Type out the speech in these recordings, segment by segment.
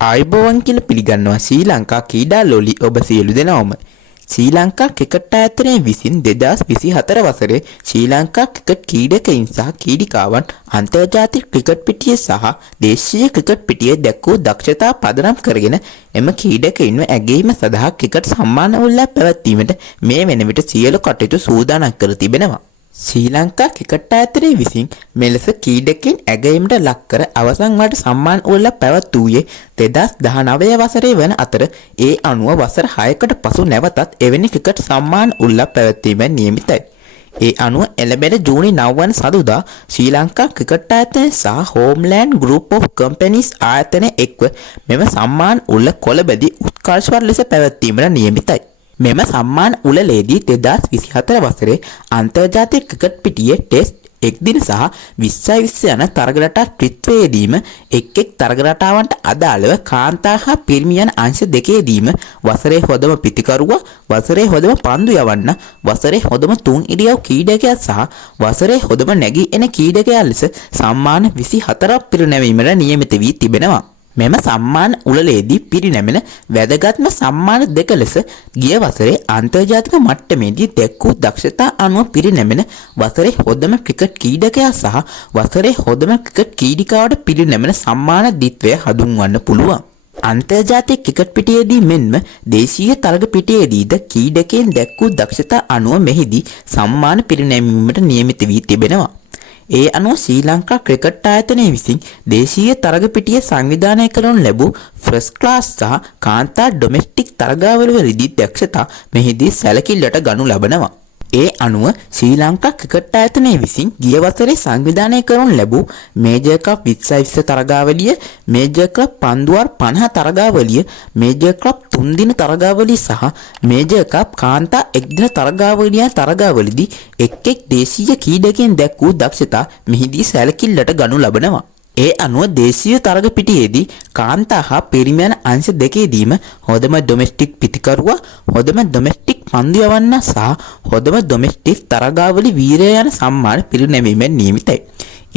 ආයුබෝවන් කියලා පිළිගන්නවා ශ්‍රී ලංකා ක්‍රීඩා ලෝලි ඔබ සියලු දෙනාම. ශ්‍රී ලංකා ක්‍රිකට් ආයතනය විසින් 2024 වසරේ ශ්‍රී ලංකා ක්‍රිකට් ක්‍රීඩකයින් සහ ක්‍රීඩිකාවන් අන්තර්ජාතික ක්‍රිකට් පිටියේ සහ දේශීය ක්‍රිකට් පිටියේ දැක්වූ දක්ෂතා පදනම් කරගෙන එම ක්‍රීඩකයින්ව ඇගයීම සඳහා ක්‍රිකට් සම්මාන උළෙලක් පැවැත්වීමට මේ වන විට සියලු කටයුතු සූදානම් කර තිබෙනවා. ශ්‍රී ලංකා ක්‍රිකට් ආයතනය විසින් මෙලෙස ක්‍රීඩකයින් ඇගයීමට ලක් කර අවසන් වරට සම්මාන උළෙලක් පැවැත්වුවේ 2019 වසරේ වන අතර ඒ අනුව වසර 6කට පසු නැවතත් එවැනි ක්‍රිකට් සම්මාන උළෙලක් පැවැත්වීමෙන් නියමිතයි. ඒ අනුව එළඹෙන ජූනි 9 වන සඳුදා ශ්‍රී ලංකා ක්‍රිකට් ආයතනය සහ හෝම්ලෑන්ඩ් ගෲප් ඔෆ් කම්පැනිස් ආයතනය එක්ව මෙම සම්මාන උළෙල කොළඹදී උත්කර්ෂවත් ලෙස පැවැත්වීමට නියමිතයි. මෙම සම්මාන උළෙලේදී 2024 වසරේ අන්තර්ජාතික ක්‍රිකට් පිටියේ ටෙස්ට් එක්දින සහ 2020 යන තරග රටා ත්‍රිත්වයේදීම එක් තරග රටාවන්ට අදාළව කාන්තා හා පිරිමි යන අංශ දෙකේදීම වසරේ හොඳම පිතිකරුවා, වසරේ හොඳම පන්දු යවන්න, වසරේ හොඳම තුන් ඉරියව් ක්‍රීඩකයා සහ වසරේ හොඳම නැගී එන ක්‍රීඩකයා ලෙස සම්මාන 24ක් පිරිනැමීමට නියමිත වී තිබෙනවා. මෙම සම්මාන උළෙලේදී පිරිනැමෙන වැදගත්ම සම්මාන දෙක ලෙස ගිය වසරේ අන්තර්ජාතික මට්ටමේදී දැක්වූ දක්ෂතා අනුව පිරිනැමෙන වසරේ හොඳම ක්‍රිකට් ක්‍රීඩකයා සහ වසරේ හොඳම ක්‍රිකට් ක්‍රීඩිකාවට පිරිනැමෙන සම්මාන දිත්වය හඳුන්වන්න පුළුවන්. අන්තර්ජාතික ක්‍රිකට් පිටියේදී මෙන්ම දේශීය තරග පිටියේදීද ක්‍රීඩකයන් දැක්වූ දක්ෂතා අනුව මෙහිදී සම්මාන පිරිනැමීමට නියමිත වී තිබෙනවා. ඒ අනුව ශ්‍රී ලංකා ක්‍රිකට් ආයතනය විසින් දේශීය තරග පිටිය සංවිධානය කරනු ලැබූ ෆස්ට් ක්ලාස් සහ කාන්තා ඩොමෙස්ටික් තරගාවලිවලදී දක්ෂතා මෙහිදී සැලකිල්ලට ගනු ලබනවා. ඒ අනුව ශ්‍රී ලංකා ක්‍රිකට් ආයතනය විසින් ගිය වසරේ සංවිධානය කරනු ලැබූ මේජර් කප් 2020 තරගාවලිය, මේජර් ක්ලබ් පන්දුවාර් 50 තරගාවලිය, මේජර් ක්ලබ් 3 දින තරගාවලිය සහ මේජර් කප් කාන්තා 1 දින තරගාවලියදී එක් දේශීය ක්‍රීඩකයන් දැක්වූ දක්ෂතා මෙහිදී සැලකිල්ලට ගනු ලබනවා. ඒ අනුව දේශීය තරග පිටියේදී කාන්තා හා පිරිමි යන අංශ දෙකේදීම හොඳම ඩොමෙස්ටික් පිතිකරුවා, හොඳම ඩොමෙස්ටික් පන්දු යවන්න සහ හොඳම ඩොමෙස්ටික් තරගාවලි වීරයා යන සම්මාන පිරිනැමීමෙන් නියමිතයි.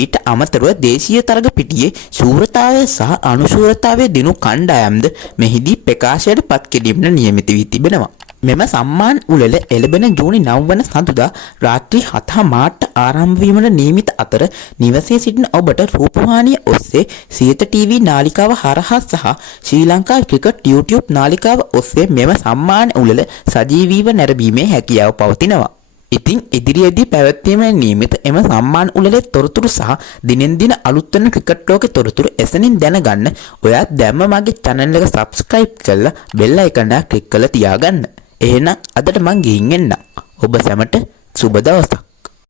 ඊට අමතරව දේශීය තරග පිටියේ ශූරතාවය සහ අනුශූරතාවය දිනු කණ්ඩායම්ද මෙහිදී ප්‍රකාශයට පත් කිරීමට නියමිත වී තිබෙනවා. මෙම සම්මාන උළෙල එළඹෙන ජූනි 9 වන සඳුදා රාත්‍රී 7:00 ආරම්භ වීමට නියමිත අතර නිවසේ සිටින ඔබට රූපවාහිනිය ඔස්සේ සියත TV නාලිකාව හරහා සහ ශ්‍රී ලංකා ක්‍රිකට් YouTube නාලිකාව ඔස්සේ මෙම සම්මාන උළෙල සජීවීව නැරඹීමේ හැකියාව පවතිනවා. ඉතින් ඉදිරියේදී පැවැත්වීමේ නියමිත එම සම්මාන උළෙලේ තොරතුරු සහ දිනෙන් දින අලුත් වෙන ක්‍රිකට් ලෝකේ තොරතුරු එසනින් දැනගන්න ඔයාත් දැම්ම මගේ channel එක subscribe කරලා bell icon එක click කරලා තියාගන්න. එහෙනම් අදට මං ගිහින් එන්නම්. ඔබ සැමට සුබ දවසක්.